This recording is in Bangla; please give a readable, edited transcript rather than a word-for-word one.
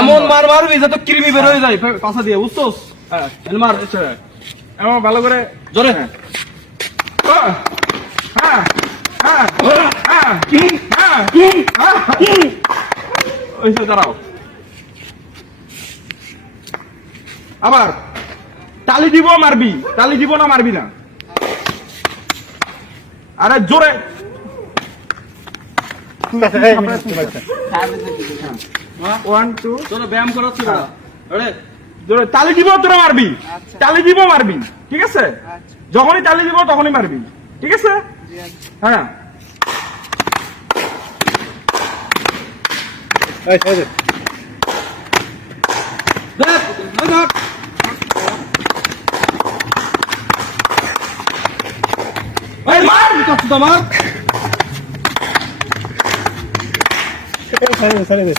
এমন মার মারবি যাতে কৃমি বের হয়ে যায় পাশা দিয়ে, বুঝছোস? হ্যাঁ মার এমন ভালো করে জোরে। দাঁড়াও, আবার তালি দিব মারবি, তালি দিব না মারবি না। আরে জোরে ওয়ান টু ব্যায়াম করাচ্ছি জোরে তালি দিব, তোরা মারবি, তালি দিব মারবি, ঠিক আছে? যখনই তালি দিব তখনই মারবি, ঠিক আছে? হ্যাঁ মার তোমার ছেড়ে দে